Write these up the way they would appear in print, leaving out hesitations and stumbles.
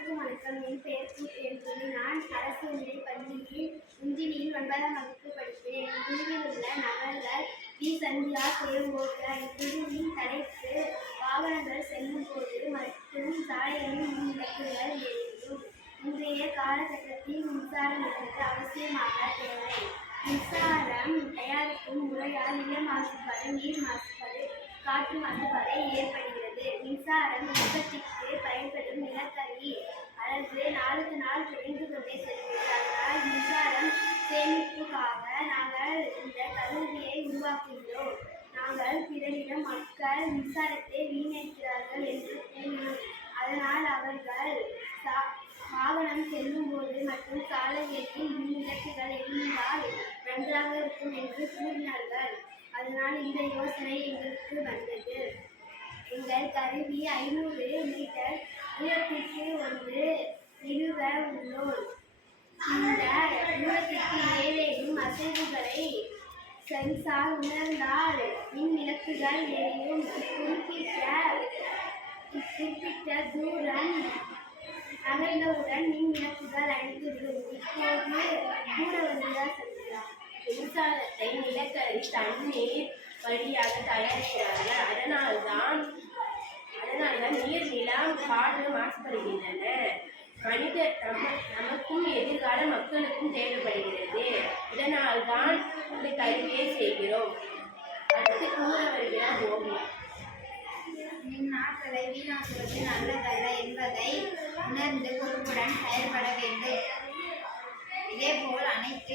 அனைவருக்கும் வணக்கம். என் பெயர் என்பது நான் அரசு உயர்நிலைப் பள்ளியில் இன்ஜினியரிங் 9ஆம் வகுப்பு படிக்கிறேன். இக்குழுவில் உள்ள நபர்கள் வி. சந்தியா, தேவோகா. இக்குழுவின் தலைப்பு வாகனங்கள் செல்லும் போது மற்றும் சாலைகளில் மின் விளக்குகள் எரியும். இன்றைய காலகட்டத்தில் மின்சாரம் என்பது அவசியமாக தேவை. மின்சாரம் தயாரிக்கும் முறையால் நில மாசுபாடு, நீர் மாசுபாடு, காற்று மாசுபாடு ஏற்படுகிறது. மின்சாரம் உற்பத்திக்கு பயன்படும் நிலக்கரி அளவு நாளுக்கு நாள் குறைந்து கொண்டே செல்கிறது. அதனால் மின்சாரம் சேமிப்புக்காக நாங்கள் இந்த கருவியை உருவாக்குகிறோம். நாங்கள் பிறரிடம் மக்கள் மின்சாரத்தை வீணடிக்கிறார்கள் என்று கூறினோம். அதனால் அவர்கள் வாகனம் செல்லும் போது மற்றும் சாலைகளில் மின் விளக்குகள் எரிந்தால் நன்றாக இருக்கும் என்று கூறினார்கள். அதனால் இந்த யோசனை எங்களுக்கு வந்தது. எங்கள் கருவி 500 மீட்டர் தூரத்திற்கு ஒன்று நிறுவ உள்ளோம். இந்த தூரத்திற்கு ஏதேனும் அசைவுகளை சென்சார் உணர்ந்தால் மின் விளக்குகள் எரியும். குறிப்பிட்ட தூரம் நகர்ந்தவுடன் மின் விளக்குகள் அணைந்துவிடும். இப்போது கூட வருகிறார் சந்தியா. மின்சாரத்தை நிலக்கரி, தண்ணீர் வழியாக தயாரிக்கிறார்கள். அதனால்தான் நீர், நிலம், காற்று மாசுபடுகின்றன. மனிதர் நமக்கும் எதிர்கால மக்களுக்கும் தேவைப்படுகிறது. இதனால்தான் இந்த கல்வியை செய்கிறோம். அடுத்து கூற வருகிறார் ஓவி. மின் ஆற்றலை வீணாக்குவது நல்லதல்ல என்பதை உணர்ந்து பொறுப்புடன் செயல்பட வேண்டும். இதேபோல் அனைத்து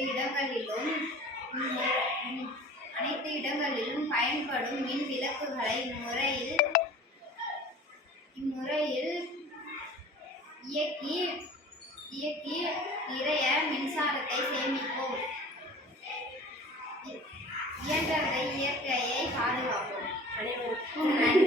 இடங்களிலும் பயன்படும் மின் விளக்குகளை இம்முறையில் இயக்கி நிறைய மின்சாரத்தை சேமிப்போம். இயன்றவரை இயற்கையை பாதுகாப்போம். அனைவருக்கும் நன்றி.